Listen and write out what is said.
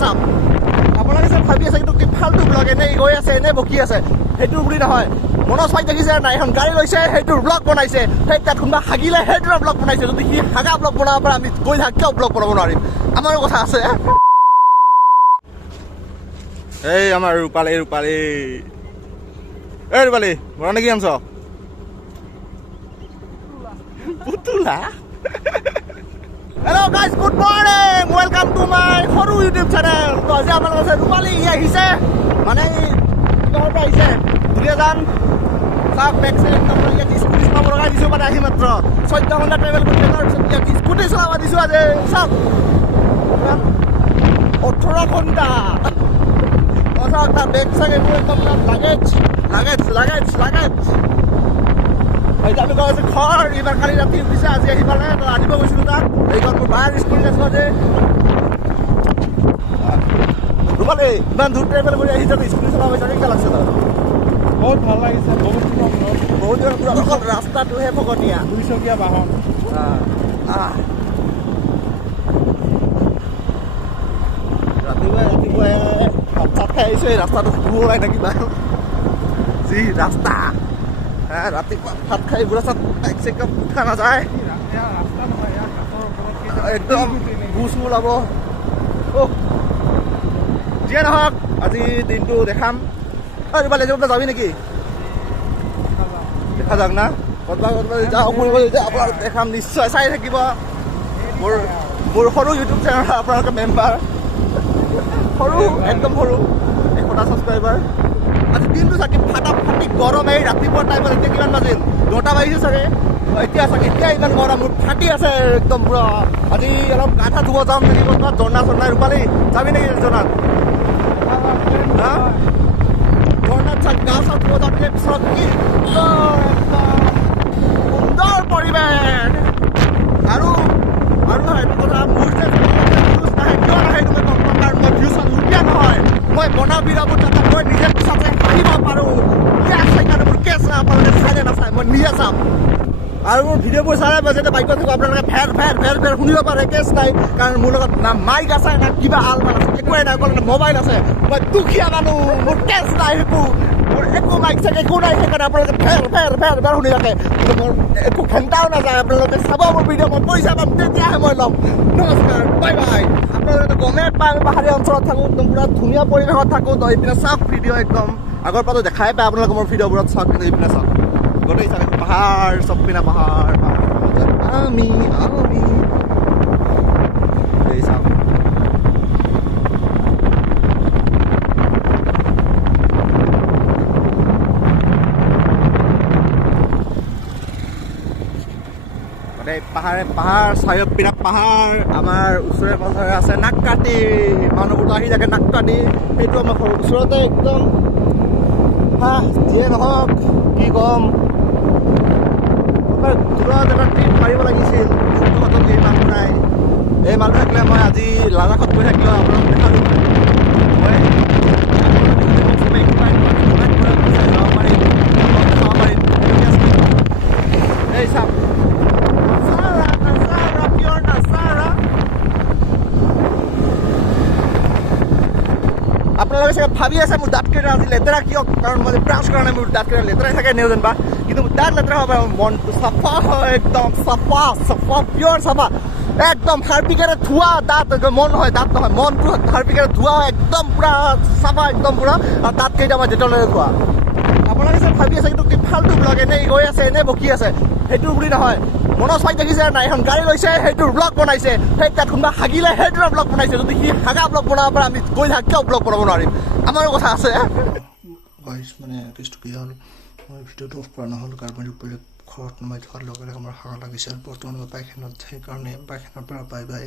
চাম আপোনালোকে যে ভাবি আছে কিন্তু কি ফাল্টু ব্লগ এনেই গৈ আছে এনেই বকি আছে সেইটো বুলি নহয় মনোজ ভাই দেখিছে নাই এখন গাড়ী লৈছে সেইটোৰ ব্লগ বনাইছে সেই তাত কোনোবা হাগিলে সেইটোৰ ব্লগ বনাইছে যদি সি হাগা ব্লগ বনাব পাৰে আমি গৈ থাক কিয় ব্লগ বনাব নোৱাৰিম আমাৰো কথা আছে এই আমাৰ ৰূপালী এই ৰূপালী বৰা নেকি আনছ পুতুলা hello' guys good morning welcome to my সৰু ইউটিউব চেনেল তো আজি আপোনালোকৰ আছে ৰূপালী ই আহিছে মানে কিহৰ পৰা আহিছে দুলীয়াজান চাওক মেক্সে একদম ইয়াত স্কুটি চলাব লগাই দিছোঁ মানে আহি মাত্ৰ 14 ঘণ্টা ট্ৰেভেল কৰি তাৰপিছত ইয়াত স্কুটি চলাব দিছোঁ আজি চাওক 18 ঘণ্টা চাওক তাৰ বেগ চাগে মোৰ একদম লাগেজ এতিয়া আমি কৈ আছোঁ ঘৰ এইবাৰ কালি ৰাতি উঠিছে আজি আহি পালে তো আনিব গৈছিলোঁ তাক এইখন মোৰ বাৰ স্কুল আছোঁ আজি ৰূপালী ইমান দূৰ ট্ৰেভেল কৰি আহিছে স্কুটি চলাব হৈছে কেনেকুৱা লাগছে তাৰ বহুত ভাল লাগিছে বহুত দিনৰ পৰা অকল ৰাস্তাটোহে ফকটীয়া 2 চকীয়া বাহন ৰাতিপুৱাই ভাত চাত খাই আহিছোঁ এই ৰাস্তাটো ওলাই থাকিবা যি ৰাস্তা ৰাতিপুৱা ভাত খাই বুঢ়া চাত বাইক চেক উঠা নাযায় একদম গুচ ওলাব যিয়ে নহওক আজি দিনটো দেখাম ৰূপালী ক'ৰবাত যাবি নেকি দেখা যাওক না ক'ৰবাত যাওঁ আপোনালোকে দেখাম নিশ্চয় চাই থাকিব মোৰ সৰু ইউটিউব চেনেলৰ আপোনালোকে মেম্বাৰ সৰু একদম সৰু 100টা ছাবস্ক্ৰাইবাৰ আজি দিনটো চাগে ফাটাফাটি গৰম এই ৰাতিপুৱা টাইমত এতিয়া কিমান বাজিল 9টা বাজিছে চাগে এতিয়া চাগে এতিয়া ইমান গৰম মোৰ ফাটি আছে একদম পুৰা আজি অলপ গা ধুব যাম নেকি ক'ৰবাত ঝৰ্ণা ৰূপালী যাবি নেকি ঝৰ্ণাত ঝৰ্ণাত চাগ গা চা ধুব যাম পিছত কি সুন্দৰ পৰিৱেশ আৰু সেইটো কথা মোৰ যে নাহে কিয় নাহে এইটো মই গম পাম কাৰণ মই ভিউ চাম লুটীয়া নহয় মই বনাওঁ বিৰাবোৰ যাতে মই নিজে চাই হাঁহিব পাৰোঁ সেইকাৰণে মোৰ কেছ নাই আপোনালোকে চাই নাচায় মই নিজে চাম আৰু মোৰ ভিডিঅ'বোৰ চাই যেতিয়া বাইকত থাকোঁ আপোনালোকে ফেৰ শুনিব পাৰে কেছ নাই কাৰণ মোৰ লগত না মাইক আছে না কিবা আলমান আছে একোৱেই নাই অকল মোবাইল আছে মই দুখীয়া মানুহ মোৰ কেছ নাই একো মোৰ একো মাইক চাইক একো নাই সেইকাৰণে আপোনালোকে ফেৰ শুনি থাকে মোৰ একো ঘণ্টাও নাযায় আপোনালোকে চাব মোৰ ভিডিঅ' মই পইচা পাম তেতিয়াহে মই ল'ম নমস্কাৰ বাই বাই আপোনালোকে গমেই পায় আমি পাহাৰীয়া অঞ্চলত থাকোঁ একদম পুৰা ধুনীয়া পৰিৱেশত থাকোঁ তো এইপিনে চাওক ভিডিঅ' একদম আগৰ পৰাতো দেখাই পায় আপোনালোকে মোৰ ভিডিঅ'বোৰত চাওক কিন্তু এইপিনে চাওক গোটেই চাওক পাহাৰ চব পিনে পাহাৰ আমি এই চাওক পাহাৰ চাৰিওপিনে পাহাৰ আমাৰ ওচৰে পাঁজৰে আছে নাককাটি মানুহবোৰ আহি থাকে নাককাটি সেইটো আমাৰ ঘৰৰ ওচৰতে একদম যিয়ে নহওক কি ক'ম দূৰৰ জেগাত ট্ৰিপ মাৰিব লাগিছিল কিন্তু হাতত এই মানুহ নাই এই মানুহ থাকিলে মই আজি লাডাখত গৈ থাকিলেও আপোনালোক দেখালোঁ মই যাব পাৰিম এই চাওক আপোনালোকে চাগে ভাবি আছে মোৰ দাঁতকেইটা আজি লেতেৰা কিয় কাৰণ মই ব্ৰাছ কৰা নাই মোৰ দাঁতকেইটা লেতেৰাই থাকে এনেও যেনিবা কিন্তু মোৰ দাঁত লেতেৰা হ'ব মনটো চাফা হয় একদম চাফা পিয়ৰ চাফা একদম হাৰ্পিকেৰে ধোৱা দাঁত মন নহয় দাঁত নহয় মনটো হাৰ্পিকেৰে ধোৱা হয় একদম পূৰা চাফা একদম পূৰা আৰু দাঁতকেইটা মই ডেটলেৰে ধোৱা আপোনালোকে চাগে ভাবি আছে কিন্তু কি ফাল্টু ব্লগ এনেই গৈ আছে এনেই বকি আছে সেইটো বুলি নহয় মনোজ ভাই দেখিছে নাই এখন গাড়ী লৈছে সেইটোৰ ব্লগ বনাইছে সেই তাত কোনোবা হাগিলে সেইটোৰ ব্লগ বনাইছে যদি সি হাগা ব্লগ বনাব পাৰে আমি গৈ থাক কিয় ব্লগ বনাব নোৱাৰিম আমাৰো কথা আছে মানে কেছটো কি হ'ল মই ভিডিঅ'টো অফ কৰা নহ'ল কাৰণ মই ঘৰত নমাই থোৱাৰ লগে লগে আমাৰ হাগা লাগিছে আৰু বৰ্তমান মই পায়খানাত সেইকাৰণে পায়খানাৰ পৰা বাই